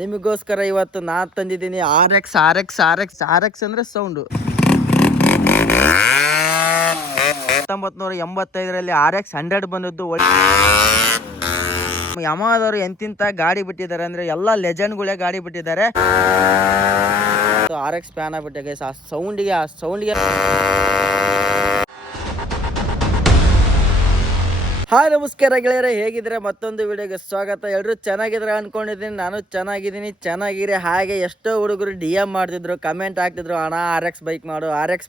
ನಿಮಗೋಸ್ಕರ ಇವತ್ತು ನಾನು ತಂದಿದ್ದೀನಿ ಆರ್ ಎಕ್ಸ್ ಅಂದ್ರೆ ಸೌಂಡು. 1985ರಲ್ಲಿ RX 100 ಬಂದದ್ದು. ಯಮಹದವರು ಎಂತಿಂತ ಗಾಡಿ ಬಿಟ್ಟಿದ್ದಾರೆ ಅಂದ್ರೆ ಎಲ್ಲ ಲೆಜೆಂಡ್ಗಳೇ ಗಾಡಿ ಬಿಟ್ಟಿದ್ದಾರೆ. RX ಫ್ಯಾನ್ ಆಗ್ಬಿಟ್ಟೆ ಗೈಸ್. ಆ ಸೌಂಡ್ಗೆ ಹಾಯ್ ನಮಸ್ಕಾರ ಗೆಳೆಯರೆ, ಹೇಗಿದ್ರೆ ಮತ್ತೊಂದು ವಿಡಿಯೋಗೆ ಸ್ವಾಗತ. ಎಲ್ಲರೂ ಚೆನ್ನಾಗಿದ್ರೆ ಅನ್ಕೊಂಡಿದ್ದೀನಿ, ನಾನು ಚೆನ್ನಾಗಿರಿ. ಹಾಗೆ ಎಷ್ಟೋ ಹುಡುಗರು DM ಮಾಡ್ತಿದ್ರು, ಕಮೆಂಟ್ ಹಾಕ್ತಿದ್ರು, ಅಣ್ಣ RX ಬೈಕ್ ಮಾಡು, RX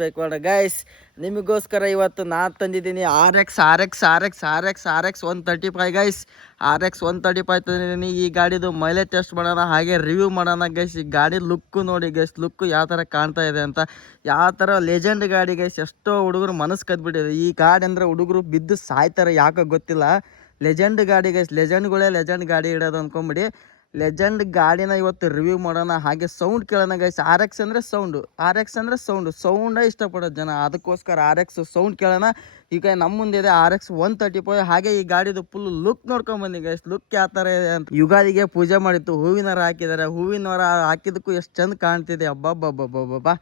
ಬೈಕ್ ಮಾಡು. ಗೈಸ್ ನಿಮಗೋಸ್ಕರ ಇವತ್ತು ನಾನು ತಂದಿದ್ದೀನಿ RX 135 ಗೈಸ್. RX 135 ತಂದಿದ್ದೀನಿ. ಈ ಗಾಡಿದು ಮೈಲೇಜ್ ಟೆಸ್ಟ್ ಮಾಡೋಣ, ಹಾಗೆ ರಿವ್ಯೂ ಮಾಡೋಣ ಗೈಸ್. ಈ ಗಾಡಿ ಲುಕ್ ನೋಡಿ ಗೈಸ್, ಲುಕ್ ಯಾವ ಥರ ಕಾಣ್ತಾ ಇದೆ ಅಂತ. ಯಾವ ಥರ ಲೆಜೆಂಡ್ ಗಾಡಿ ಗೈಸ್. ಎಷ್ಟೋ ಹುಡುಗರು ಮನಸ್ಸು ಕದ್ಬಿಟ್ಟಿದೆ ಈ ಗಾಡಿ ಅಂದರೆ. ಹುಡುಗರು ಬಿದ್ದು ಸಾಯ್ತಾರೆ, ಯಾಕೋ ಗೊತ್ತಿಲ್ಲ. ಲೆಜೆಂಡ್ ಗಾಡಿ ಗೈಸ್, ಲೆಜೆಂಡ್ ಗಾಡಿ ಇಡೋದು ಅಂದ್ಕೊಂಬಿಡಿ. ಲೆಜೆಂಡ್ ಗಾಡಿನ ಇವತ್ತು ರಿವ್ಯೂ ಮಾಡೋಣ, ಹಾಗೆ ಸೌಂಡ್ ಕೇಳೋಣ ಗೈಸ್. RX ಅಂದರೆ ಸೌಂಡೇ ಇಷ್ಟಪಡೋದು ಜನ, ಅದಕ್ಕೋಸ್ಕರ RX ಸೌಂಡ್ ಕೇಳೋಣ. ಈಗ ನಮ್ಮ ಮುಂದೆ ಇದೆ RX 135. ಹಾಗೆ ಈ ಗಾಡಿದು ಫುಲ್ ಲುಕ್ ನೋಡ್ಕೊಂಬಂದಿ ಗೈಸ್. ಲುಕ್ ಯಾವ ಥರ ಇದೆ ಅಂತ. ಯುಗಾದಿಗೆ ಪೂಜೆ ಮಾಡಿತ್ತು, ಹೂವಿನ ಹಾಕಿದ್ದಾರೆ. ಹೂವಿನ ಹಾಕಿದಕ್ಕೂ ಎಷ್ಟು ಚಂದ ಕಾಣ್ತಿದೆ. ಅಬ್ಬಬ್ಬಬ್ಬಬ್ಬಬ್ಬಾ.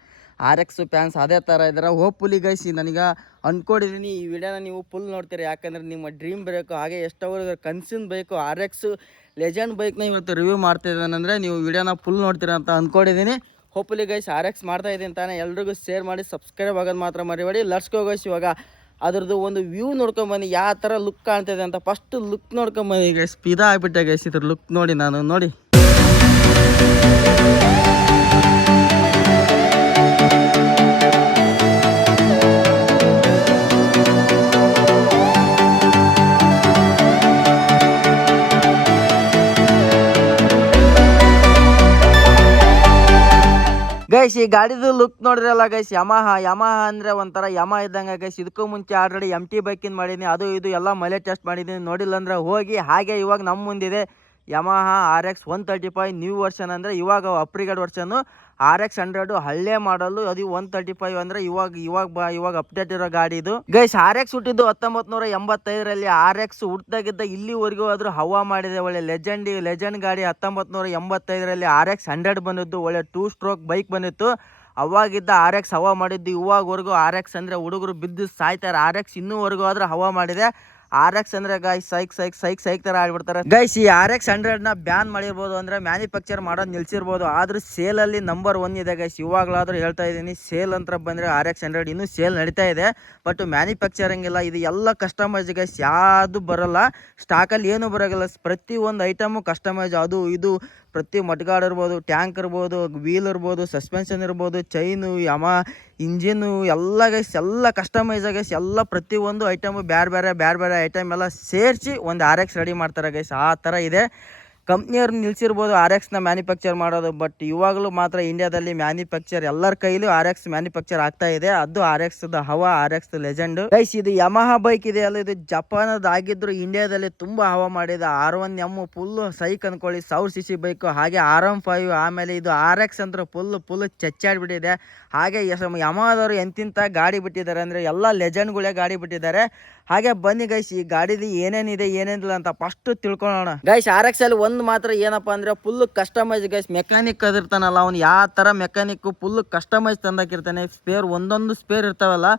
RX ಫ್ಯಾನ್ಸ್ ಅದೇ ಥರ ಇದ್ದಾರೆ. ಹೋಪ್ಫುಲಿ ಗೈಸ್, ನನಗೆ ಅಂದ್ಕೊಂಡಿದ್ದೀನಿ ಈ ವಿಡಿಯೋನ ನೀವು ಫುಲ್ ನೋಡ್ತೀರಿ, ಯಾಕಂದರೆ ನಿಮ್ಮ ಡ್ರೀಮ್ ಬೇಕು, ಹಾಗೆ ಎಷ್ಟೋವರೆಗೆ ಕನ್ಸಿನ್ ಬೇಕು RX ಲೆಜೆಂಡ್ ಬೈಕ್ನ ಇವತ್ತು ರಿವ್ಯೂ ಮಾಡ್ತಿದ್ದಾನಂದರೆ ನೀವು ವಿಡಿಯೋನ ಫುಲ್ ನೋಡ್ತೀರ ಅಂತ ಅಂದ್ಕೊಂಡಿದ್ದೀನಿ. ಹೋಪ್ಫುಲಿ ಗೈಸ್ RX ಮಾಡ್ತಾ ಇದ್ದೀನಿ ತಾನೇ. ಎಲ್ರಿಗೂ ಶೇರ್ ಮಾಡಿ, ಸಬ್ಸ್ಕ್ರೈಬ್ ಆಗೋದು ಮಾತ್ರ ಮರಿಬೇಡಿ. Let's go guys. ಇವಾಗ ಅದ್ರದ್ದು ಒಂದು ವ್ಯೂ ನೋಡ್ಕೊಂಬನ್ನಿ, ಯಾವ ಥರ ಲುಕ್ ಕಾಣ್ತಿದೆ ಅಂತ. ಫಸ್ಟ್ ಲುಕ್ ನೋಡ್ಕೊಂಬನ್ನಿ ಗೈಸ್. ಪಿದಾ ಆಗಿಬಿಟ್ಟೆ ಗೈಸ್ ಇದ್ರ ಲುಕ್ ನೋಡಿ. ನೋಡಿ ಗೈಸ್, ಈ ಗಾಡಿದು ಲುಕ್ ನೋಡ್ರಲ್ಲ ಗೈಸ್. ಯಮಹ ಅಂದರೆ ಒಂಥರ ಯಮ ಇದ್ದಂಗೆ ಗೈಸ್. ಇದಕ್ಕೂ ಮುಂಚೆ ಆಲ್ರೆಡಿ MT ಬೈಕಿಂದ ಮಾಡೀನಿ, ಅದು ಇದು ಎಲ್ಲ ಮೈಲೇಜ್ ಟೆಸ್ಟ್ ಮಾಡಿದ್ದೀನಿ. ನೋಡಿಲ್ಲ ಅಂದರೆ ಹೋಗಿ. ಹಾಗೆ ಇವಾಗ ನಮ್ಮ ಮುಂದಿದೆ ಯಮಹ RX 135 ನ್ಯೂ ವರ್ಷನ್. ಅಂದರೆ ಇವಾಗ ಅಪ್ಗ್ರೇಡ್ ವರ್ಷನ್ನು. RX 100 ಹಳ್ಳೆ ಮಾಡಲು, ಅದು 135 ಅಂದರೆ ಇವಾಗ ಅಪ್ಡೇಟ್ ಇರೋ ಗಾಡಿ ಇದು ಗೈಸ್. RX ಹುಟ್ಟಿದ್ದು 1985ರಲ್ಲಿ. RX ಹುಟ್ಟಿದಾಗಿದ್ದ ಇಲ್ಲಿವರೆಗೂ ಆದರೂ ಹವಾ ಮಾಡಿದೆ. ಒಳ್ಳೆ ಲೆಜೆಂಡ್ ಗಾಡಿ. 1985ರಲ್ಲಿ RX 100 ಬಂದಿದ್ದು, ಒಳ್ಳೆ 2 ಸ್ಟ್ರೋಕ್ ಬೈಕ್ ಬಂದಿತ್ತು. ಅವಾಗಿದ್ದ RX ಹವಾ ಮಾಡಿದ್ದು. ಇವಾಗವರೆಗೂ RX ಅಂದರೆ ಹುಡುಗರು ಬಿದ್ದು ಸಾಯ್ತಾರೆ. RX ಇನ್ನೂವರೆಗೂ ಆದರೂ ಹವಾ ಮಾಡಿದೆ. RX ಅಂದರೆ ಗೈಸ್ ಸೈಕ್ ಥರ ಆಡ್ಬಿಡ್ತಾರೆ ಗೈಸ್. ಈ RX 100ನ ಬ್ಯಾನ್ ಮಾಡಿರ್ಬೋದು, ಅಂದರೆ ಮ್ಯಾನುಫ್ಯಾಕ್ಚರ್ ಮಾಡೋದು ನಿಲ್ಸಿರ್ಬೋದು, ಆದರೂ ಸೇಲಲ್ಲಿ ನಂಬರ್ 1 ಇದೆ ಗೈಸ್. ಇವಾಗಲಾದರೂ ಹೇಳ್ತಾ ಇದ್ದೀನಿ, ಸೇಲ್ ಅಂತ ಬಂದರೆ RX 100 ಇನ್ನೂ ಸೇಲ್ ನಡೀತಾ ಇದೆ. ಬಟ್ ಮ್ಯಾನುಫ್ಯಾಕ್ಚರಿಂಗ್ ಇಲ್ಲ, ಇದು ಎಲ್ಲ ಕಸ್ಟಮೈಸ್ ಗೈಸ್. ಯಾವುದು ಬರೋಲ್ಲ ಸ್ಟಾಕಲ್ಲಿ, ಏನೂ ಬರೋಲ್ಲ. ಪ್ರತಿಯೊಂದು ಐಟಮು ಕಸ್ಟಮೈಸ್. ಅದು ಇದು ಪ್ರತಿ ಮಡ್ಗಾಡ್ ಇರ್ಬೋದು, ಟ್ಯಾಂಕ್ ಇರ್ಬೋದು, ವೀಲ್ ಇರ್ಬೋದು, ಸಸ್ಪೆನ್ಷನ್ ಇರ್ಬೋದು, ಚೈನು, ಇಂಜಿನು ಎಲ್ಲ ಗೈಸ್, ಎಲ್ಲ ಕಸ್ಟಮೈಸ್ ಗೈಸ್. ಎಲ್ಲ ಪ್ರತಿಯೊಂದು ಐಟಮು ಬೇರೆ ಐಟಮ್ ಎಲ್ಲ ಸೇರಿಸಿ ಒಂದು RX ರೆಡಿ ಮಾಡ್ತಾರೆ ಗೈಸ್. ಆ ಥರ ಇದೆ. ಕಂಪ್ನಿಯವ್ರು ನಿಲ್ಸಿರ್ಬೋದು RXನ ಮ್ಯಾನುಫ್ಯಾಕ್ಚರ್ ಮಾಡೋದು, ಬಟ್ ಇವಾಗಲೂ ಮಾತ್ರ ಇಂಡಿಯಾದಲ್ಲಿ ಮ್ಯಾನುಫ್ಯಾಕ್ಚರ್ ಎಲ್ಲರ ಕೈಲೂ RX ಮ್ಯಾನುಫ್ಯಾಕ್ಚರ್ ಆಗ್ತಾ ಇದೆ. ಅದು RXದ ಹವಾ, RX ಲೆಜೆಂಡ್ ಗೈಸ್. ಇದು ಯಮಹ ಬೈಕ್ ಇದೆ ಅಲ್ಲ, ಇದು ಜಪಾನದ ಆಗಿದ್ರು ಇಂಡಿಯಾದಲ್ಲಿ ತುಂಬ ಹವಾ ಮಾಡಿದೆ. R1M ಫುಲ್ ಸೈಕ್ ಅನ್ಕೊಳ್ಳಿ, 1000cc ಬೈಕು. ಹಾಗೆ RM5, ಆಮೇಲೆ ಇದು RX ಅಂತ ಫುಲ್ ಚಚ್ಚಾಡ್ಬಿಟ್ಟಿದೆ. ಹಾಗೆ ಯಮಹದವರು ಎಂತಿಂತ ಗಾಡಿ ಬಿಟ್ಟಿದ್ದಾರೆ ಅಂದರೆ ಎಲ್ಲ ಲೆಜೆಂಡ್ಗಳೇ ಗಾಡಿ ಬಿಟ್ಟಿದ್ದಾರೆ. ಹಾಗೆ ಬನ್ನಿ ಗೈಸ್, ಈ ಗಾಡಿದು ಏನೇನಿದೆ ಏನೇನಿಲ್ಲ ಅಂತ ಫಸ್ಟ್ ತಿಳ್ಕೊಳ್ಳೋಣ ಗೈಸ್. RX ಅಲ್ಲಿ ಒಂದು ಮಾತ್ರ ಏನಪ್ಪ ಅಂದರೆ ಫುಲ್ ಕಸ್ಟಮೈಸ್ ಗೈಸ್. ಮೆಕ್ಯಾನಿಕ್ ಅದಿರ್ತಾನಲ್ಲ, ಅವ್ನು ಯಾವ ಥರ ಮೆಕ್ಯಾನಿಕ್ ಫುಲ್ ಕಸ್ಟಮೈಸ್ ತಂದಾಕಿರ್ತಾನೆ. ಒಂದೊಂದು ಸ್ಪೇರ್ ಇರ್ತಾವಲ್ಲ,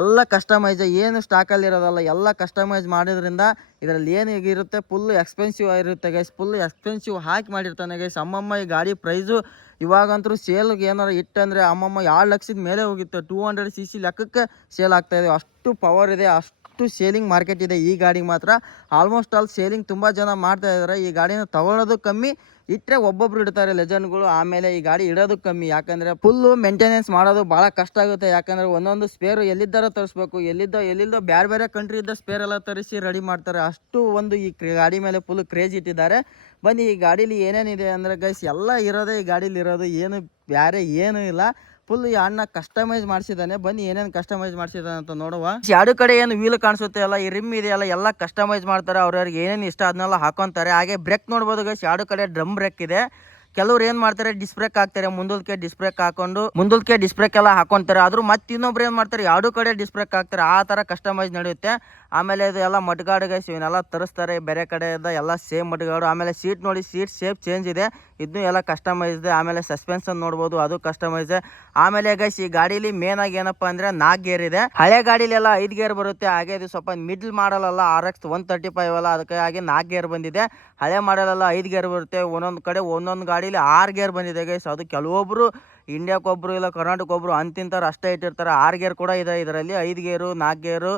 ಎಲ್ಲ ಕಸ್ಟಮೈಸ್. ಏನು ಸ್ಟಾಕಲ್ಲಿ ಇರೋದಲ್ಲ, ಎಲ್ಲ ಕಸ್ಟಮೈಸ್ ಮಾಡೋದ್ರಿಂದ ಇದರಲ್ಲಿ ಏನಿರುತ್ತೆ ಫುಲ್ ಎಕ್ಸ್ಪೆನ್ಸಿವ್ ಆಗಿರುತ್ತೆ ಗೈಸ್. ಫುಲ್ ಎಕ್ಸ್ಪೆನ್ಸಿವ್ ಹಾಕಿ ಮಾಡಿರ್ತಾನೆ ಗೈಸ್. ಈ ಗಾಡಿ ಪ್ರೈಸು ಇವಾಗಂತೂ ಸೇಲ್ಗೆ ಏನಾರು ಇಟ್ಟಂದರೆ 2 ಲಕ್ಷದ ಮೇಲೆ ಹೋಗಿತ್ತು. 200cc ಲೆಕ್ಕಕ್ಕೆ ಸೇಲ್ ಆಗ್ತಾಯಿದೆ. ಅಷ್ಟು ಪವರ್ ಇದೆ, ಅಷ್ಟು ಸೇಲಿಂಗ್ ಮಾರ್ಕೆಟ್ ಇದೆ ಈ ಗಾಡಿಗೆ ಮಾತ್ರ. ಆಲ್ಮೋಸ್ಟ್ ಆಲ್ ಸೇಲಿಂಗ್ ತುಂಬ ಜನ ಮಾಡ್ತಾ ಇದ್ದಾರೆ. ಈ ಗಾಡಿನ ತಗೊಳ್ಳೋದು ಕಮ್ಮಿ, ಇಟ್ಟರೆ ಒಬ್ಬೊಬ್ರು ಇಡ್ತಾರೆ ಲೆಜೆಂಡ್ಗಳು. ಆಮೇಲೆ ಈ ಗಾಡಿ ಇಡೋದು ಕಮ್ಮಿ, ಯಾಕಂದರೆ ಫುಲ್ಲು ಮೇಂಟೆನೆನ್ಸ್ ಮಾಡೋದು ಭಾಳ ಕಷ್ಟ ಆಗುತ್ತೆ. ಯಾಕಂದರೆ ಒಂದೊಂದು ಸ್ಪೇರು ಎಲ್ಲಿದ್ದಾರ ತರಿಸ್ಬೇಕು, ಎಲ್ಲಿದ್ದೋ ಬೇರೆ ಕಂಟ್ರಿ ಇದ್ದ ಸ್ಪೇರ್ ಎಲ್ಲ ತರಿಸಿ ರೆಡಿ ಮಾಡ್ತಾರೆ. ಅಷ್ಟು ಒಂದು ಈ ಗಾಡಿ ಮೇಲೆ ಫುಲ್ ಕ್ರೇಜ್ ಇಟ್ಟಿದ್ದಾರೆ. ಬನ್ನಿ, ಈ ಗಾಡೀಲಿ ಏನೇನಿದೆ ಅಂದರೆ ಗೈಸ್, ಎಲ್ಲ ಇರೋದೇ ಈ ಗಾಡೀಲಿ ಇರೋದು, ಏನು ಬೇರೆ ಏನೂ ಇಲ್ಲ. ಫುಲ್ ಈ ಅಣ್ಣ ಕಸ್ಟಮೈಸ್ ಮಾಡಿಸಿದ್ದಾನೆ. ಬನ್ನಿ ಏನೇನು ಕಸ್ಟಮೈಸ್ ಮಾಡಿಸಿದಾನೆ ಅಂತ ನೋಡುವ. ಎರಡು ಕಡೆ ಏನು ವೀಲ್ ಕಾಣಿಸುತ್ತೆ ಅಲ್ಲ, ಈ ರಿಮ್ ಇದೆಯಲ್ಲ, ಎಲ್ಲ ಕಸ್ಟಮೈಸ್ ಮಾಡ್ತಾರೆ. ಅವ್ರವ್ರಿಗೆ ಏನೇನು ಇಷ್ಟ ಅದನ್ನೆಲ್ಲ ಹಾಕೊಂತಾರೆ. ಹಾಗೆ ಬ್ರೇಕ್ ನೋಡ್ಬೋದು ಗೈಸ್, ಎರಡು ಕಡೆ ಡ್ರಮ್ ಬ್ರೇಕ್ ಇದೆ. ಕೆಲವ್ರು ಏನು ಮಾಡ್ತಾರೆ, ಡಿಸ್ಬ್ರೇಕ್ ಹಾಕ್ತಾರೆ. ಮುಂದಕ್ಕೆ ಡಿಸ್ಬ್ರೇಕ್ ಹಾಕೊಂಡು ಡಿಸ್ಬ್ರೇಕ್ ಎಲ್ಲ ಹಾಕೊಂತಾರೆ. ಆದ್ರೂ ಮತ್ತೆ ಇನ್ನೊಬ್ರು ಏನು ಮಾಡ್ತಾರೆ, ಎರಡು ಕಡೆ ಡಿಸ್ಬ್ರೇಕ್ ಹಾಕ್ತಾರೆ. ಆ ಥರ ಕಸ್ಟಮೈಸ್ ನಡೆಯುತ್ತೆ. ಆಮೇಲೆ ಇದು ಎಲ್ಲ ಮಡ್ಗಾಡು ಗೈಸ್, ಇವನ್ನೆಲ್ಲ ತರಿಸ್ತಾರೆ ಬೇರೆ ಕಡೆಯಿಂದ ಎಲ್ಲ ಸೇಮ್ ಮಡ್ಗಾಡು. ಆಮೇಲೆ ಸೀಟ್ ನೋಡಿ, ಸೀಟ್ ಶೇಪ್ ಚೇಂಜ್ ಇದೆ, ಇದನ್ನು ಎಲ್ಲ ಕಸ್ಟಮೈಸ್ ಇದೆ. ಆಮೇಲೆ ಸಸ್ಪೆನ್ಷನ್ ನೋಡ್ಬೋದು, ಅದು ಕಸ್ಟಮೈಸ್. ಆಮೇಲೆ ಗೈಸ್ ಈ ಗಾಡೀಲಿ ಮೇನ್ ಆಗಿ ಏನಪ್ಪಾ ಅಂದ್ರೆ 4 ಗೇರ್ ಇದೆ. ಹಳೆ ಗಾಡೀಲಿ ಎಲ್ಲ 5 ಗೇರ್ ಬರುತ್ತೆ. ಹಾಗೆ ಇದು ಸ್ವಲ್ಪ ಮಿಡ್ಲ್ ಮಾಡಲ್ ಅಲ್ಲ, RX 135 ಅಲ್ಲ, ಅದಕ್ಕೆ ಹಾಗೆ 4 ಗೇರ್ ಬಂದಿದೆ. ಹಳೆ ಮಾಡಲ್ ಎಲ್ಲ 5 ಗೇರ್ ಬರುತ್ತೆ. ಒಂದೊಂದು ಕಡೆ ಒಂದೊಂದು ಗಾಡೀಲಿ 6 ಗೇರ್ ಬಂದಿದೆ ಗೈಸ್. ಅದು ಕೆಲವೊಬ್ರು ಇಂಡಿಯಾಕ್ಕೊಬ್ರು ಇಲ್ಲ ಕರ್ನಾಟಕೊಬ್ರು ಅಂತಿಂತಾರೆ ಅಷ್ಟೇ ಇಟ್ಟಿರ್ತಾರೆ. 6 ಗೇರ್ ಕೂಡ ಇದೆ ಇದರಲ್ಲಿ, 5 ಗೇರು 4 ಗೇರು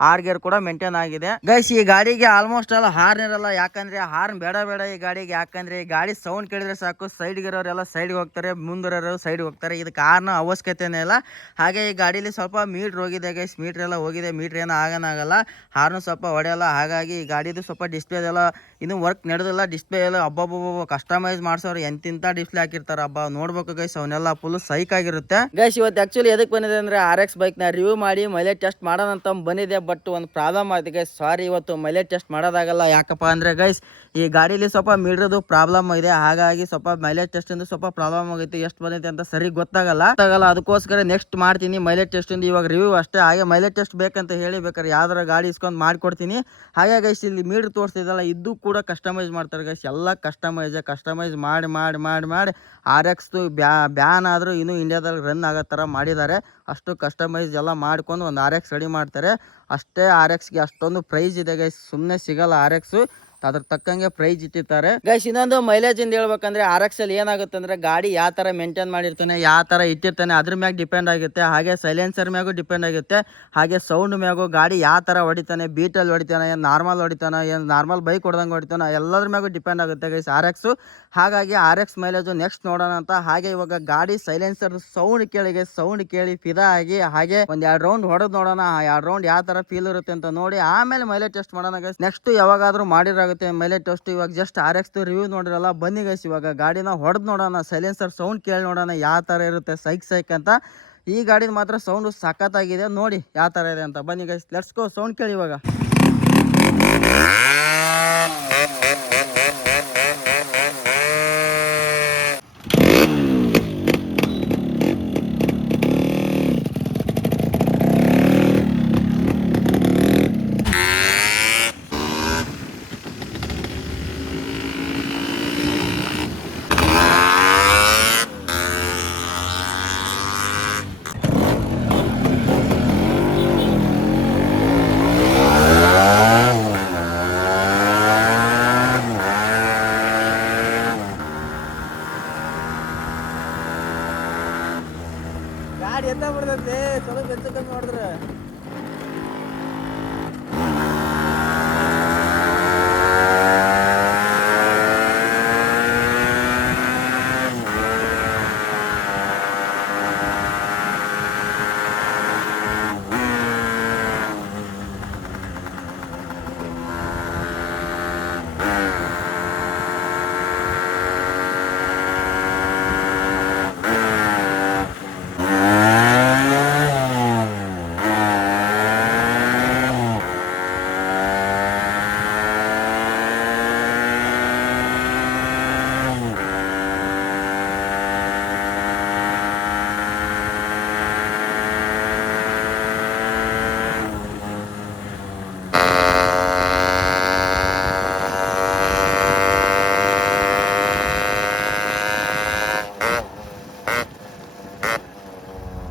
6 ಗೇರ್ ಕೂಡ ಮೇಂಟೈನ್ ಆಗಿದೆ ಗೈಸ್. ಈ ಗಾಡಿಗೆ ಆಲ್ಮೋಸ್ಟ್ ಅಲ್ಲ ಹಾರ್ನ್ ಇರಲ್ಲ, ಯಾಕಂದ್ರೆ ಹಾರ್ನ್ ಬೇಡ ಈ ಗಾಡಿಗೆ. ಯಾಕಂದ್ರೆ ಈ ಗಾಡಿ ಸೌಂಡ್ ಕೇಳಿದ್ರೆ ಸಾಕು, ಸೈಡ್ಗೆ ಇರೋರೆಲ್ಲ ಸೈಡ್ಗೆ ಹೋಗ್ತಾರೆ, ಮುಂದಿರೋರು ಸೈಡ್ಗೆ ಹೋಗ್ತಾರೆ. ಇದಕ್ಕೆ ಹಾರ್ನ್ ಅವಶ್ಯಕತೆನೇ ಇಲ್ಲ. ಹಾಗೆ ಈ ಗಾಡೀಲಿ ಸ್ವಲ್ಪ ಮೀಟ್ರ್ ಹೋಗಿದೆ ಗೈಸ್, ಮೀಟ್ರ್ ಎಲ್ಲ ಹೋಗಿದೆ. ಮೀಟ್ರ್ ಏನೋ ಆಗಲ್ಲ, ಹಾರ್ನು ಸ್ವಲ್ಪ ಹೊಡೆಯಲ್ಲ. ಹಾಗಾಗಿ ಈ ಗಾಡಿದು ಸ್ವಲ್ಪ ಡಿಸ್ಪ್ಲೇ ಎಲ್ಲ ಇನ್ನೂ ವರ್ಕ್ ನಡೆದಿಲ್ಲ. ಡಿಸ್ಪ್ಲೇ ಎಲ್ಲ ಹಬ್ಬ ಕಸ್ಟಮೈಸ್ ಮಾಡ್ಸೋರು ಎಂತಿಂತ ಡಿಸ್ಪ್ಲೇ ಹಾಕಿರ್ತಾರೆ ಹಬ್ಬ, ನೋಡ್ಬೇಕು ಗೈಸ್. ಅವನ್ನೆಲ್ಲ ಫುಲ್ ಸೈಕ್ ಆಗಿರುತ್ತೆ ಗೈಸ್. ಇವತ್ತು ಆಕ್ಚುಲಿ ಎದಕ್ಕೆ ಬಂದಿದೆ ಅಂದ್ರೆ RX ಬೈಕ್ನ ರಿವ್ಯೂ ಮಾಡಿ ಮೈಲೇಜ್ ಟೆಸ್ಟ್ ಮಾಡೋಣ ಅಂತ ಬಂದಿದೆ. ಬಟ್ ಒಂದು ಪ್ರಾಬ್ಲಮ್ ಆಗಿದೆ ಗೈಸ್, ಸಾರಿ ಇವತ್ತು ಮೈಲೇಜ್ ಟೆಸ್ಟ್ ಮಾಡೋದಾಗಲ್ಲ. ಯಾಕಪ್ಪ ಅಂದರೆ ಗೈಸ್ ಈ ಗಾಡೀಲಿ ಸ್ವಲ್ಪ ಮೀಟ್ರದು ಪ್ರಾಬ್ಲಮ್ ಇದೆ. ಹಾಗಾಗಿ ಸ್ವಲ್ಪ ಮೈಲೇಜ್ ಟೆಸ್ಟ್ ಇಂದ ಸ್ವಲ್ಪ ಪ್ರಾಬ್ಲಮ್ ಆಗೈತಿ. ಎಷ್ಟು ಬಂದೈತೆ ಅಂತ ಸರಿ ಗೊತ್ತಾಗಲ್ಲ. ಅದಕ್ಕೋಸ್ಕರ ನೆಕ್ಸ್ಟ್ ಮಾಡ್ತೀನಿ ಮೈಲೇಜ್ ಟೆಸ್ಟ್ ಇಂದ. ಇವಾಗ ರಿವ್ಯೂ ಅಷ್ಟೇ. ಹಾಗೆ ಮೈಲೇಜ್ ಟೆಸ್ಟ್ ಬೇಕಂತ ಹೇಳಿ ಬೇಕಾದ್ರೆ ಯಾವ್ದಾರ ಗಾಡಿ ಇಸ್ಕೊಂಡು ಮಾಡ್ಕೊಡ್ತೀನಿ. ಹಾಗೆ ಗೈಸ್ ಇಲ್ಲಿ ಮೀಟ್ರ್ ತೋರಿಸ್ತಿದ್ದಲ್ಲ, ಇದು ಕೂಡ ಕಸ್ಟಮೈಸ್ ಮಾಡ್ತಾರೆ ಗೈಸ್. ಎಲ್ಲ ಕಸ್ಟಮೈಸ್ ಮಾಡಿ RX ಬ್ಯಾನ್ ಆದರೂ ಇನ್ನೂ ಇಂಡಿಯಾದಲ್ಲಿ ರನ್ ಆಗೋ ಥರ ಮಾಡಿದ್ದಾರೆ. ಅಷ್ಟು ಕಸ್ಟಮೈಸ್ ಎಲ್ಲ ಮಾಡ್ಕೊಂಡು ಒಂದು RX ರೆಡಿ ಮಾಡ್ತಾರೆ ಅಷ್ಟೇ. RXಗೆ ಅಷ್ಟೊಂದು ಪ್ರೈಸ್ ಇದೆ ಗೈಸ್, ಸುಮ್ಮನೆ ಸಿಗಲ್ಲ RX. ಅದ್ರ ತಕ್ಕಂಗೆ ಪ್ರೈಸ್ ಇಟ್ಟಿರ್ತಾರೆ ಗೈಸ್. ಇನ್ನೊಂದು ಮೈಲೇಜ್ ಇಂದ ಹೇಳ್ಬೇಕಂದ್ರೆ RX ಅಲ್ಲಿ ಏನಾಗುತ್ತೆ ಅಂದ್ರೆ ಗಾಡಿ ಯಾವ ತರ ಮೇಂಟೈನ್ ಮಾಡಿರ್ತಾನೆ, ಯಾವ ತರ ಇಟ್ಟಿರ್ತಾನೆ ಅದ್ರ ಮ್ಯಾಗ ಡಿಪೆಂಡ್ ಆಗುತ್ತೆ. ಹಾಗೆ ಸೈಲೆನ್ಸರ್ ಮ್ಯಾಗೂ ಡಿಪೆಂಡ್ ಆಗುತ್ತೆ. ಹಾಗೆ ಸೌಂಡ್ ಮ್ಯಾಗು, ಗಾಡಿ ಯಾವ ತರ ಹೊಡಿತಾನೆ, ಬೀಟಲ್ಲಿ ಹೊಡಿತಾನೆ, ಏನು ನಾರ್ಮಲ್ ಹೊಡಿತಾನೆ, ಏನು ನಾರ್ಮಲ್ ಬೈಕ್ ಹೊಡೆದಂಗೆ ಹೊಡಿತಾನೆ, ಎಲ್ಲದ್ರ ಮ್ಯಾಗೂ ಡಿಪೆಂಡ್ ಆಗುತ್ತೆ ಗೈಸ್ RX. ಹಾಗಾಗಿ RX ಮೈಲೇಜು ನೆಕ್ಸ್ಟ್ ನೋಡೋಣ ಅಂತ. ಹಾಗೆ ಇವಾಗ ಗಾಡಿ ಸೈಲೆನ್ಸರ್ ಸೌಂಡ್ ಕೇಳಿ ಗೈಸ್, ಸೌಂಡ್ ಕೇಳಿ ಫಿದಾ ಆಗಿ ಹಾಗೆ ಒಂದ್ 2 ರೌಂಡ್ ಹೊಡೆದ್ ನೋಡೋಣ. 2 ರೌಂಡ್ ಯಾವ ತರ ಫೀಲ್ ಇರುತ್ತೆ ಅಂತ ನೋಡಿ ಆಮೇಲೆ ಮೈಲೇಜ್ ಟೆಸ್ಟ್ ಮಾಡೋಣ ಗೈಸ್. ನೆಕ್ಸ್ಟ್ ಯಾವಾಗಾದ್ರೂ ಮಾಡಿರಾಗುತ್ತೆ ಮೈಲೇಜ್ ಟೆಸ್ಟ್. ಇವಾಗ ಜಸ್ಟ್ RX ರಿವ್ಯೂ ನೋಡಿರಲ್ಲ, ಬನ್ನಿ ಗೈಸ್ ಇವಾಗ ಗಾಡಿನ ಹೊಡೆದ್ ನೋಡೋಣ, ಸೈಲೆನ್ಸರ್ ಸೌಂಡ್ ಕೇಳಿ ನೋಡೋಣ ಯಾವ ತರ ಇರುತ್ತೆ ಸೈಕ್ ಅಂತ. ಈ ಗಾಡಿದ ಮಾತ್ರ ಸೌಂಡ್ ಸಖತ್ತಾಗಿದೆ, ನೋಡಿ ಯಾವ ತರ ಇದೆ ಅಂತ. ಬನ್ನಿ ಗೈಸ್, ಲೆಟ್ಸ್ ಗೋ. ಸೌಂಡ್ ಕೇಳಿ ಇವಾಗ. ಗಾಡಿ ಎತ್ತ ಬಿಡ್ತೈತಿ ಸ್ವಲ್ಪ ಹೆಚ್ಚು ಕಮ್ಮಿ ನೋಡಿದ್ರೆ.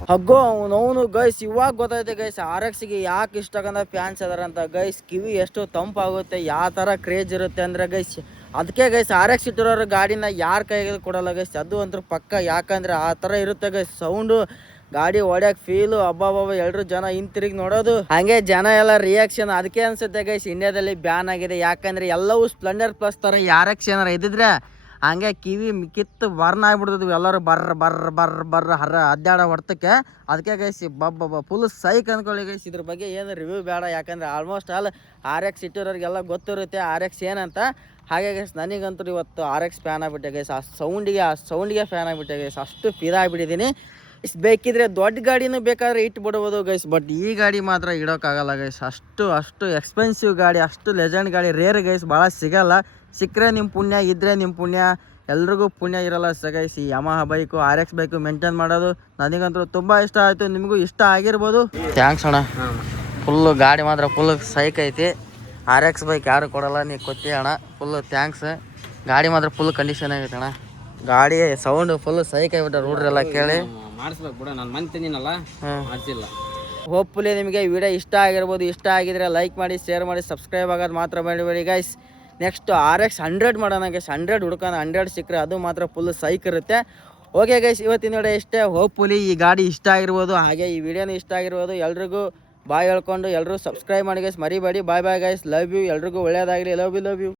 ಹಗ್ಗೋ ಅವನು ಗೈಸ್ ಇವಾಗ ಗೊತ್ತೈತೆ ಗೈಸ್ RXಗೆ ಯಾಕೆ ಇಷ್ಟಕ್ಕಂತ ಫ್ಯಾನ್ಸ್ ಅದಾರ ಅಂತ ಗೈಸ್. ಕಿವಿ ಎಷ್ಟು ತಂಪಾಗುತ್ತೆ, ಯಾವ ಥರ ಕ್ರೇಜ್ ಇರುತ್ತೆ ಅಂದರೆ ಗೈಸ್. ಅದಕ್ಕೆ ಗೈಸ್ RX ಇಟ್ಟಿರೋರು ಗಾಡಿನ ಯಾರ ಕೈಗೆ ಕೊಡಲ್ಲ ಗೈಸ್, ಅದು ಅಂತೂ ಪಕ್ಕ. ಯಾಕಂದರೆ ಆ ಥರ ಇರುತ್ತೆ ಗೈಸ್ ಸೌಂಡು, ಗಾಡಿ ಹೊಡ್ಯಕ್ಕೆ ಫೀಲು. ಹಬ್ಬ ಎಲ್ಲರೂ ಜನ ಹಿಂತಿರುಗಿ ನೋಡೋದು, ಹಾಗೆ ಜನ ಎಲ್ಲ ರಿಯಾಕ್ಷನ್. ಅದಕ್ಕೆ ಅನ್ಸುತ್ತೆ ಗೈಸ್ ಇಂಡಿಯಾದಲ್ಲಿ ಬ್ಯಾನ್ ಆಗಿದೆ. ಯಾಕಂದರೆ ಎಲ್ಲವೂ ಸ್ಪ್ಲೆಂಡರ್ ಪ್ಲಸ್ ಥರ RX ಏನಾರ ಇದ್ದಿದ್ರೆ ಹಂಗೆ ಕಿವಿ ಕಿತ್ತು ಬರ್ನ್ ಆಗ್ಬಿಡ್ತಿದ್ವಿ ಎಲ್ಲರೂ ಬರ್ರ ಅಡ್ಡಾಡೋ ಹೊರ್ತಕ್ಕೆ. ಅದಕ್ಕೆ ಗೈಸ್ ಫುಲ್ ಸೈಕ್ ಅಂದ್ಕೊಳ್ಳಿ ಗೈಸ್. ಇದ್ರ ಬಗ್ಗೆ ಏನು ರಿವ್ಯೂ ಬೇಡ, ಯಾಕಂದರೆ ಆಲ್ಮೋಸ್ಟ್ ಆಲ್ RX ಇಟ್ಟಿರೋರಿಗೆಲ್ಲ ಗೊತ್ತಿರುತ್ತೆ RX ಏನಂತ. ಹಾಗೆ ಗೈಸ್ ನನಗಂತೂ ಇವತ್ತು RX ಫ್ಯಾನ್ ಆಗಿಬಿಟ್ಟೆ ಗೈಸ್. ಆ ಸೌಂಡಿಗೆ ಫ್ಯಾನ್ ಆಗಿಬಿಟ್ಟೆ ಗೈಸ್, ಅಷ್ಟು ಫಿದಾಗ್ಬಿಟ್ಟಿದ್ದೀನಿ. ಬೇಕಿದ್ರೆ ದೊಡ್ಡ ಗಾಡಿನೂ ಬೇಕಾದ್ರೆ ಇಟ್ಬಿಡ್ಬೋದು ಗೈಸ್, ಬಟ್ ಈ ಗಾಡಿ ಮಾತ್ರ ಇಡೋಕ್ಕಾಗಲ್ಲ ಗೈಸ್. ಅಷ್ಟು ಎಕ್ಸ್ಪೆನ್ಸಿವ್ ಗಾಡಿ, ಅಷ್ಟು ಲೆಜೆಂಡ್ ಗಾಡಿ ರೇರ್ ಗೈಸ್, ಭಾಳ ಸಿಗಲ್ಲ. ಸಿಕ್ಕರೆ ನಿಮ್ಮ ಪುಣ್ಯ, ಇದ್ದರೆ ನಿಮ್ಮ ಪುಣ್ಯ. ಎಲ್ರಿಗೂ ಪುಣ್ಯ ಇರಲ್ಲ ಗೈಸ್. ಈ Yamaha bike RX bike maintain ಮಾಡೋದು ನನಗಂತೂ ತುಂಬ ಇಷ್ಟ ಆಯಿತು. ನಿಮಗೂ ಇಷ್ಟ ಆಗಿರ್ಬೋದು. ಥ್ಯಾಂಕ್ಸ್ ಅಣ್ಣ. ಫುಲ್ಲು ಗಾಡಿ ಮಾತ್ರ ಫುಲ್ ಸೈಕ್ ಐತಿ. RX ಬೈಕ್ ಯಾರು ಕೊಡಲ್ಲ, ನೀ ಕೊಟ್ಟಿ ಅಣ್ಣ, ಫುಲ್ಲು ಥ್ಯಾಂಕ್ಸ್. ಗಾಡಿ ಮಾತ್ರ ಫುಲ್ ಕಂಡೀಷನ್ ಆಗೈತೆ ಅಣ್ಣ. ಗಾಡಿ ಸೌಂಡ್ ಫುಲ್ ಸೈಕ್ ಆಗಿಬಿಟ್ಟ ರೂಡ್ರೆಲ್ಲ ಕೇಳಿ ಮಾಡಿಸ್ಬೇಕು ಬಿಡ, ನಾನು ಮನೆ ತಿಂದಿನಲ್ಲ ಮಾಡಿಸಿಲ್ಲ. ಹೋಪ್ಫುಲಿ ನಿಮಗೆ ವಿಡಿಯೋ ಇಷ್ಟ ಆಗಿರ್ಬೋದು. ಇಷ್ಟ ಆಗಿದ್ರೆ ಲೈಕ್ ಮಾಡಿ, ಶೇರ್ ಮಾಡಿ, ಸಬ್ಸ್ಕ್ರೈಬ್ ಆಗೋದು ಮಾತ್ರ ಮಾಡಬೇಡಿ ಗೈಸ್. ನೆಕ್ಸ್ಟ್ RX 100 ಮಾಡೋಣ ಗೈಸ್. 100 ಹುಡ್ಕೋಣ, 100 ಸಿಕ್ಕರೆ ಅದು ಮಾತ್ರ ಫುಲ್ ಸೈಕ್ ಇರುತ್ತೆ. ಓಕೆ ಗೈಸ್, ಇವತ್ತಿನ ವಿಡಿಯೋ ಇಷ್ಟೇ. ಹೋಪ್ಫುಲಿ ಈ ಗಾಡಿ ಇಷ್ಟ ಆಗಿರ್ಬೋದು, ಹಾಗೆ ಈ ವಿಡಿಯೋನು ಇಷ್ಟ ಆಗಿರ್ಬೋದು. ಎಲ್ರಿಗೂ ಬಾಯ್ ಹೇಳ್ಕೊಂಡು ಎಲ್ಲರೂ ಸಬ್ಸ್ಕ್ರೈಬ್ ಮಾಡಿ ಗೈಸ್, ಮರಿಬೇಡಿ. Bye bye guys, love you. ಎಲ್ರಿಗೂ ಒಳ್ಳೆಯದಾಗಲಿ. Love you.